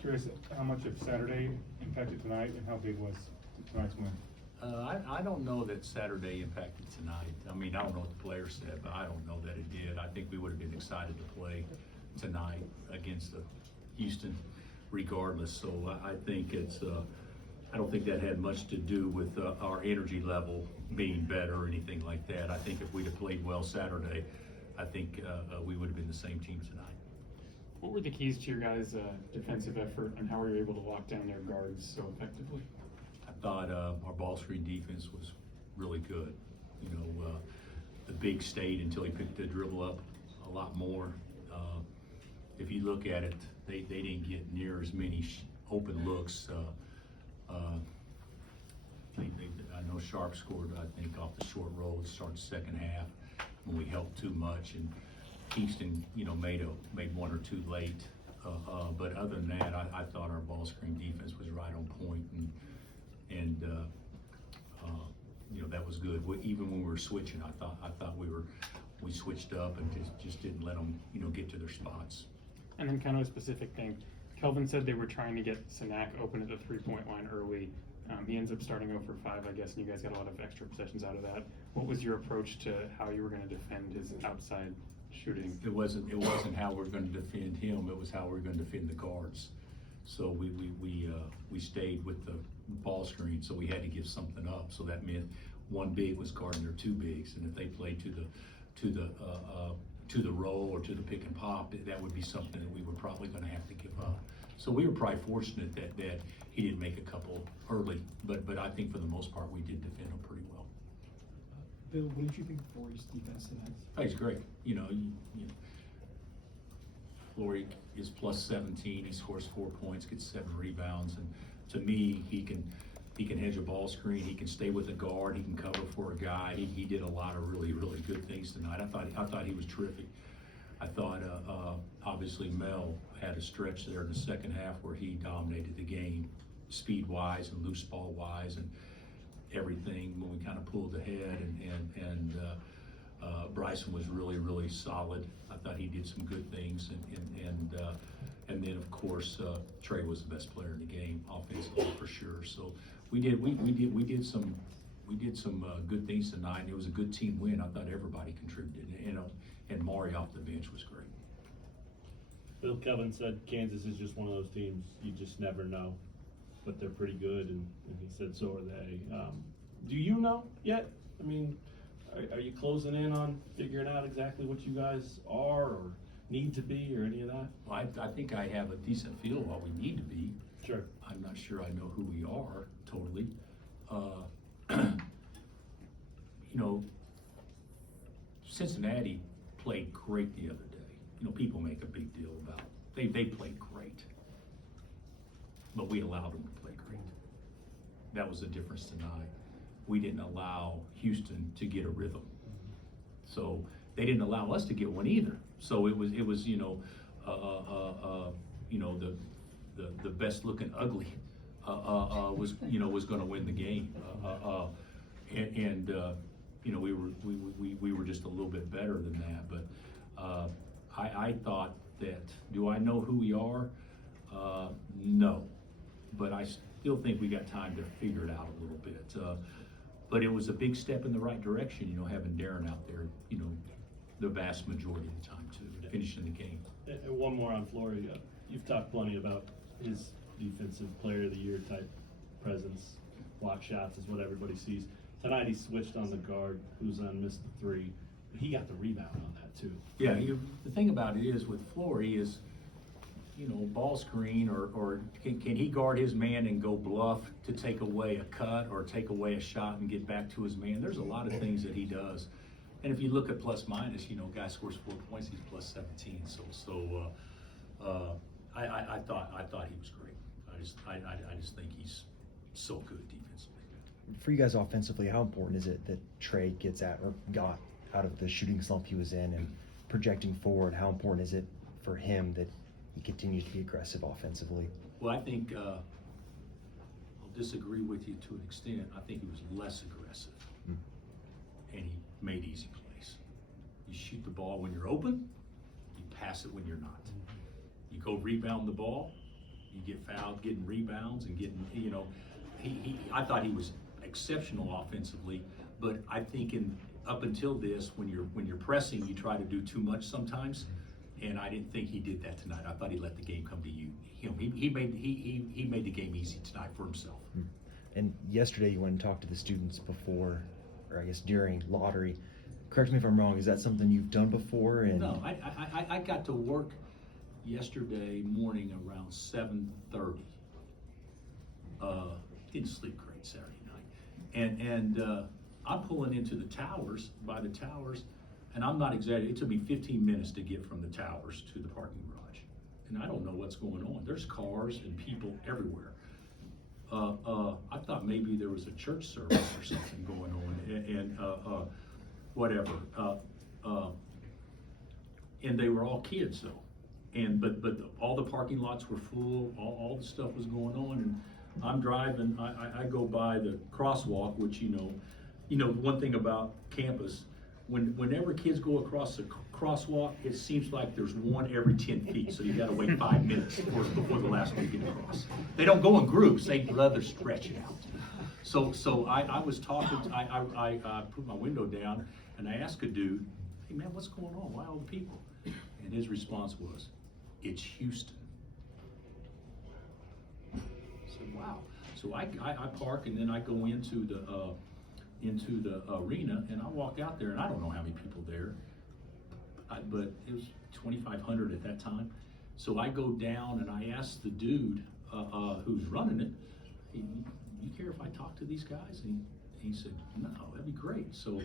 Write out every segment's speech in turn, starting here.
Curious how much of Saturday impacted tonight and how big was tonight's win? I don't know that Saturday impacted tonight. I mean, I don't know what the players said, but I don't know that it did. I think we would have been excited to play tonight against Houston regardless. So I think I don't think that had much to do with our energy level being better or anything like that. I think if we'd have played well Saturday, I think we would have been the same team tonight. What were the keys to your guys' defensive effort, and how were you able to lock down their guards so effectively? I thought our ball screen defense was really good. You know, the big stayed until he picked the dribble up a lot more. If you look at it, they didn't get near as many open looks. I know Sharp scored, I think, off the short roll to start the second half when we helped too much, and Houston, you know, made one or two late. But other than that, I thought our ball screen defense was right on point, and you know, that was good. Even when we were switching, I thought we switched up and just didn't let them, you know, get to their spots. And then kind of a specific thing, Kelvin said they were trying to get Sanak open at the three-point line early. He ends up starting 0 for 5, I guess, and you guys got a lot of extra possessions out of that. What was your approach to how you were going to defend his outside shooting? It wasn't how we're going to defend him. It was how we're going to defend the guards. So we stayed with the ball screen, so we had to give something up. So that meant one big was guarding their two bigs, and if they played to the roll or to the pick and pop, that would be something that we were probably going to have to give up. So we were probably fortunate that he didn't make a couple early, but I think for the most part we did defend him pretty well. Bill, what did you think of Flory's defense tonight? Oh, he's great. You know, Flory is plus 17. He scores 4 points, gets 7 rebounds, and to me, he can hedge a ball screen. He can stay with a guard. He can cover for a guy. He did a lot of really good things tonight. I thought he was terrific. I thought obviously Mel had a stretch there in the second half where he dominated the game, speed-wise and loose ball-wise and everything when we kind of pulled ahead. And Bryson was really solid. I thought he did some good things, and then of course Trey was the best player in the game offensively for sure. So we did some good things tonight, and it was a good team win. I thought everybody contributed, and Maury off the bench was great. Bill, Kelvin said Kansas is just one of those teams you just never know, but they're pretty good, and he said so are they. Do you know yet? I mean, are you closing in on figuring out exactly what you guys are or need to be or any of that? Well, I think I have a decent feel of what we need to be. Sure. I'm not sure I know who we are totally. You know, Cincinnati played great the other day. You know, people make a big deal about it. They played great, but we allowed them to play great. That was the difference tonight. We didn't allow Houston to get a rhythm, so they didn't allow us to get one either. So it was you know, the best looking ugly was going to win the game, and you know, we were just a little bit better than that. But I thought that, do I know who we are? No, but I still think we got time to figure it out a little bit. But it was a big step in the right direction, you know, having Darren out there, you know, the vast majority of the time too, finishing the game. And one more on Flory. You've talked plenty about his defensive player of the year type presence. Block shots is what everybody sees. Tonight he switched on the guard, who's missed the 3. But he got the rebound on that too. Yeah, the thing about it is with Flory is, you know, ball screen or can he guard his man and go bluff to take away a cut or take away a shot and get back to his man? There's a lot of things that he does. And if you look at plus minus, you know, guy scores 4 points, he's plus 17. So I thought he was great. I just think he's so good defensively. For you guys offensively, how important is it that Trey got out of the shooting slump he was in, and projecting forward, how important is it for him that he continues to be aggressive offensively? Well, I think I'll disagree with you to an extent. I think he was less aggressive, and he made easy plays. You shoot the ball when you're open, you pass it when you're not. You go rebound the ball, You get fouled, getting rebounds, and getting, you know, I thought he was exceptional offensively, but I think up until this, when you're pressing, you try to do too much sometimes, and I didn't think he did that tonight. I thought he let the game come to you. He made the game easy tonight for himself. And yesterday you went and talked to the students before, or I guess during lottery. Correct me if I'm wrong, is that something you've done before? And No, I got to work yesterday morning around 7:30. Didn't sleep great Saturday night. And I'm pulling into the towers, by the towers, and I'm not exaggerating, it took me 15 minutes to get from the towers to the parking garage. And I don't know what's going on. There's cars and people everywhere. I thought maybe there was a church service or something going on, and whatever. And they were all kids though. But all the parking lots were full, all the stuff was going on, and I'm driving, I go by the crosswalk, which you know, one thing about campus, whenever kids go across the crosswalk, it seems like there's one every 10 feet, so you gotta wait 5 minutes before the last one to get across. They don't go in groups, they rather stretch it out. So I was talking, I put my window down, and I asked a dude, hey man, what's going on, why all the people? And his response was, it's Houston. I said, wow. So I park, and then I go into the arena, and I walk out there, and I don't know how many people there, but it was 2,500 at that time. So I go down, and I ask the dude who's running it, hey, you care if I talk to these guys? And he said, no, that'd be great. So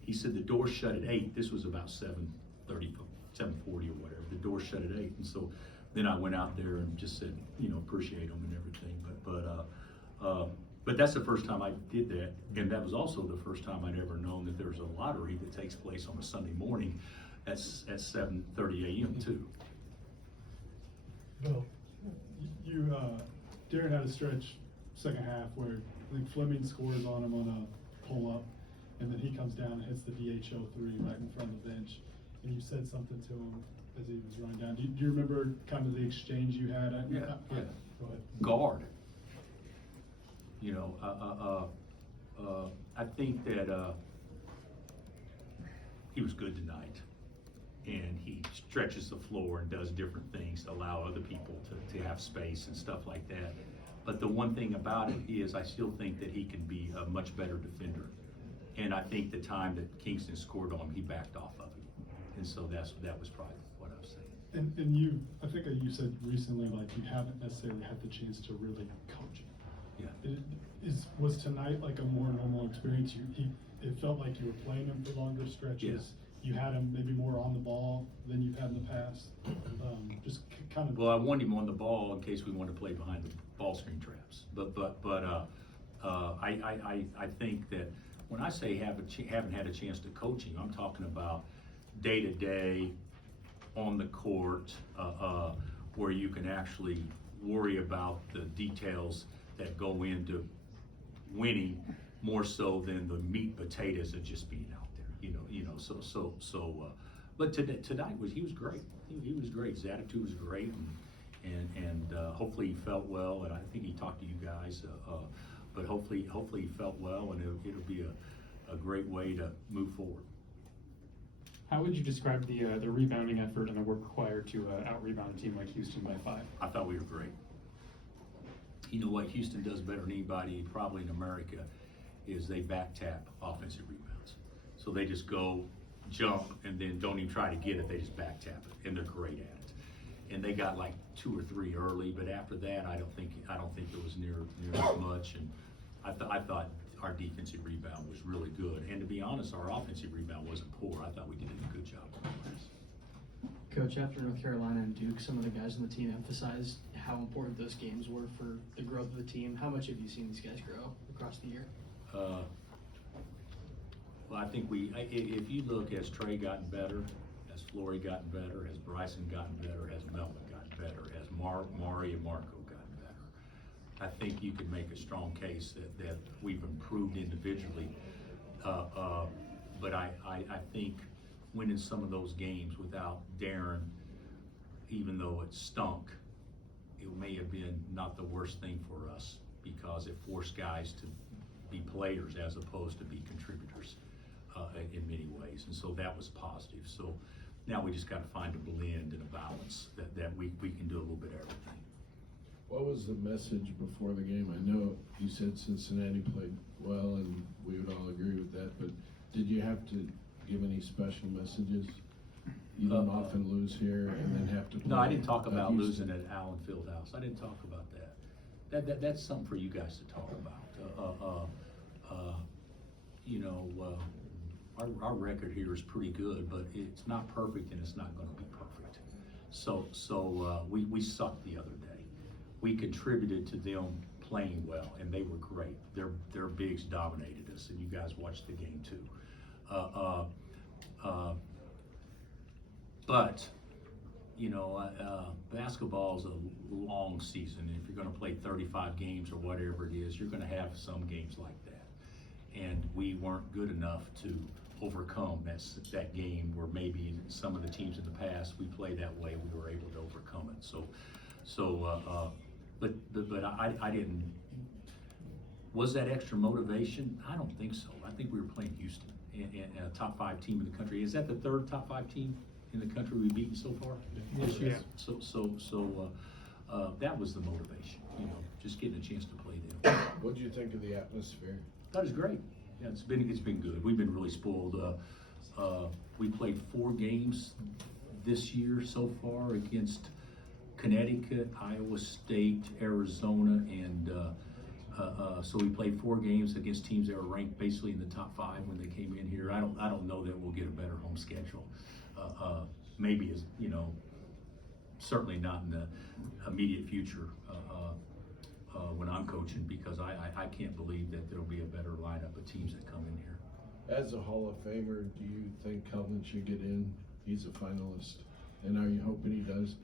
he said the door shut at 8. This was about 7:30, 7:40 or whatever. The door shut at 8, and so then I went out there and just said, appreciate them and everything. But that's the first time I did that, and that was also the first time I'd ever known that there's a lottery that takes place on a Sunday morning at 7:30 a.m. too. Bill, Darren had a stretch second half where I think Fleming scores on him on a pull-up, and then he comes down and hits the DHO 3 right in front of the bench, and you said something to him as he was running down. Do you remember kind of the exchange you had? Yeah. Go ahead. Guard. I think that he was good tonight, and he stretches the floor and does different things to allow other people to have space and stuff like that. But the one thing about it is I still think that he can be a much better defender. And I think the time that Kingston scored on him, he backed off of it. And so that was probably what I was saying. And I think you said recently, like, you haven't necessarily had the chance to really coach him. Yeah. Was tonight like a more normal experience? It felt like you were playing him for longer stretches. Yes. You had him maybe more on the ball than you've had in the past. Just kind of. Well, I wanted him on the ball in case we wanted to play behind the ball screen traps. But I think that when I say haven't had a chance to coach him, I'm talking about day to day on the court, where you can actually worry about the details that go into winning more so than the meat and potatoes of just being out there, but tonight he was great. He was great. His attitude was great, and hopefully he felt well, and I think he talked to you guys, but hopefully he felt well, and it'll be a great way to move forward. How would you describe the rebounding effort and the work required to out-rebound a team like Houston by 5? I thought we were great. You know what Houston does better than anybody probably in America is they back tap offensive rebounds. So they just go, jump, and then don't even try to get it. They just back tap it, and they're great at it. And they got like 2 or 3 early, but after that, I don't think it was near as much. And I thought our defensive rebound was really good. And to be honest, our offensive rebound wasn't poor. I thought we did a good job. Coach, after North Carolina and Duke, some of the guys on the team emphasized how important those games were for the growth of the team. How much have you seen these guys grow across the year? Well, I think if you look, has Trey gotten better, has Flory gotten better, has Bryson gotten better, has Melvin gotten better, has Mari and Marco gotten better. I think you could make a strong case that we've improved individually, but I think winning some of those games without Darren, even though it stunk, it may have been not the worst thing for us because it forced guys to be players as opposed to be contributors in many ways. And so that was positive. So now we just got to find a blend and a balance that we can do a little bit of everything. What was the message before the game? I know you said Cincinnati played well, and we would all agree with that, but did you have to give any special messages? You don't often lose here and then have to play. No, I didn't talk about Houston. losing at Allen Fieldhouse. I didn't talk about that. That's something for you guys to talk about. Our record here is pretty good, but it's not perfect and it's not going to be perfect. So we sucked the other day. We contributed to them playing well, and they were great. Their bigs dominated us, and you guys watched the game too. But basketball is a long season. If you're going to play 35 games or whatever it is, you're going to have some games like that. And we weren't good enough to overcome that game where maybe some of the teams in the past we played that way, we were able to overcome it. But I didn't. Was that extra motivation? I don't think so. I think we were playing Houston and a top 5 team in the country. Is that the 3rd top 5 team in the country we've beaten so far? Yes, yeah. So that was the motivation. Just getting a chance to play them. What do you think of the atmosphere? That is great. Yeah, it's been good. We've been really spoiled. We played 4 games this year so far against Connecticut, Iowa State, Arizona, and so we played 4 games against teams that were ranked basically in the top 5 when they came in here. I don't know that we'll get a better home schedule. Maybe as certainly not in the immediate future when I'm coaching, because I can't believe that there'll be a better lineup of teams that come in here. As a Hall of Famer, do you think Kelvin should get in? He's a finalist. And are you hoping he does?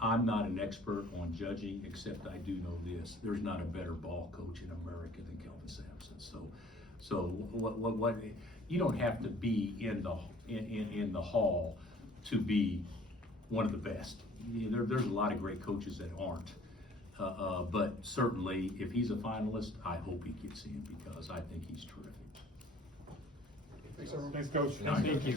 I'm not an expert on judging, except I do know this: there's not a better ball coach in America than Kelvin Samson. So what you don't have to be in the hall to be one of the best. There's a lot of great coaches that aren't. But certainly, if he's a finalist, I hope he gets in because I think he's terrific. Thanks, Coach. Thank you.